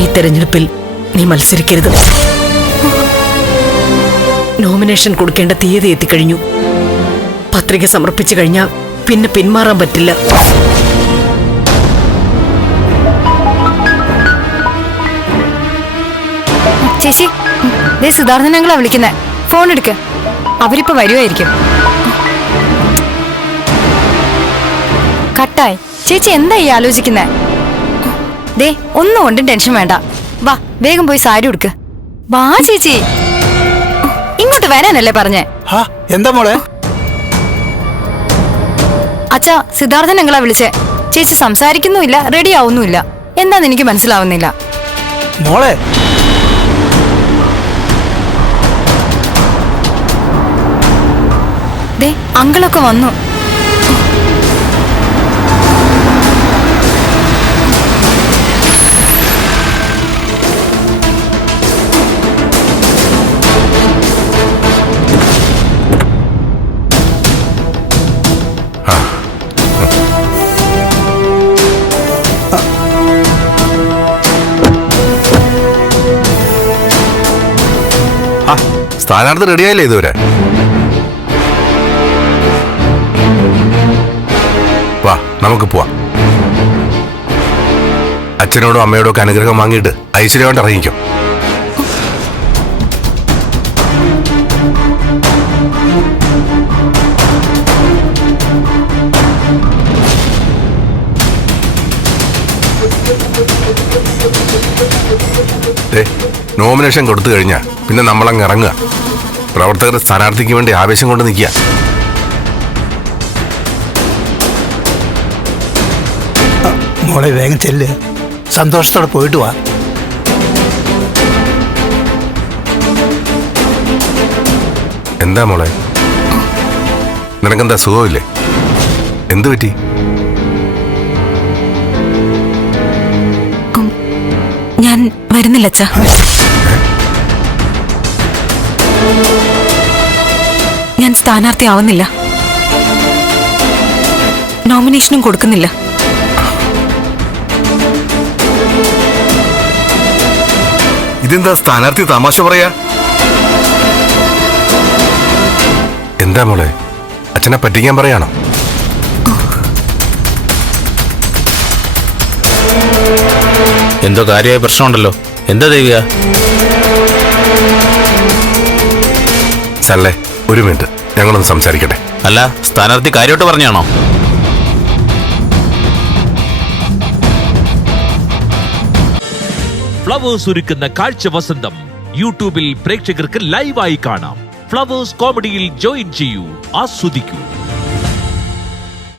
ഈ തെരഞ്ഞെടുപ്പിൽ നീ മത്സരിക്കരുത്. നോമിനേഷൻ കൊടുക്കേണ്ട തീയതി എത്തിക്കഴിഞ്ഞു. പത്രിക സമർപ്പിച്ചു കഴിഞ്ഞാൽ പിന്നെ പിന്മാറാൻ പറ്റില്ല. ചേച്ചി ദേ സിദ്ധാർത്ഥൻ ഞങ്ങളാ വിളിക്കുന്നേ. ഫോൺ എടുക്ക. അവരിപ്പോ വരുമായിരിക്കും കട്ടായി. ചേച്ചി എന്താ ഈ ആലോചിക്കുന്നേ? ദേ ഒന്നും കൊണ്ടും ടെൻഷൻ വേണ്ട. വാ വേഗം പോയി സാരി ഉടുക്ക്. വാ ചേച്ചി. ഇങ്ങോട്ട് വരാനല്ലേ പറഞ്ഞേ? എന്താ മോളെ? അച്ഛാ സിദ്ധാർത്ഥൻ ഞങ്ങളാ വിളിച്ചേ. ചേച്ചി സംസാരിക്കുന്നുമില്ല റെഡി ആവുന്നുമില്ല എന്താന്ന് എനിക്ക് മനസ്സിലാവുന്നില്ല. മോളെ. ദേ അങ്കിളൊക്കെ വന്നു. സ്ഥാനാർത്ഥി റെഡിയായില്ലേ ഇതുവരെ? വാ നമുക്ക് പോവാം. അച്ഛനോടും അമ്മയോടും ഒക്കെ അനുഗ്രഹം വാങ്ങിയിട്ട് ഐശ്വര്യമായിട്ട് ഇറങ്ങിക്കും. നോമിനേഷൻ കൊടുത്തു കഴിഞ്ഞാൽ പിന്നെ നമ്മളങ്ങ് ഇറങ്ങുക. പ്രവർത്തകർ സ്ഥാനാർത്ഥിക്ക് വേണ്ടി ആവേശം കൊണ്ട് നിൽക്കുക. മോളെ വേഗം ചെല്ല്. സന്തോഷത്തോടെ പോയിട്ട് വാ. എന്താ മോളെ? നിനക്കെന്താ സുഖമില്ലേ? എന്തു പറ്റി? ഞാൻ വരുന്നില്ല അച്ഛ. ഞാൻ സ്ഥാനാർത്ഥി ആവുന്നില്ല. നോമിനേഷനും കൊടുക്കുന്നില്ല. ഇതെന്താ സ്ഥാനാർത്ഥി തമാശ പറയാ? എന്താ മോളെ? അച്ഛനെ പറ്റിക്കാൻ പറയാണോ? എന്തോ കാര്യമായ പ്രശ്നമുണ്ടല്ലോ. എന്താ ദേവിക ചല്ലേ ഒരു മിനിറ്റ്. ഞങ്ങളൊന്ന് സംസാരിക്കട്ടെ. അല്ല സ്ഥാനാർത്ഥി കാര്യമായിട്ട് പറഞ്ഞാണോ? ഫ്ലവേഴ്സ് ഒരുക്കുന്ന കാഴ്ച വസന്തം യൂട്യൂബിൽ പ്രേക്ഷകർക്ക് ലൈവായി കാണാം. ഫ്ലവേഴ്സ് കോമഡിയിൽ ജോയിൻ ചെയ്യൂ ആസ്വദിക്കൂ.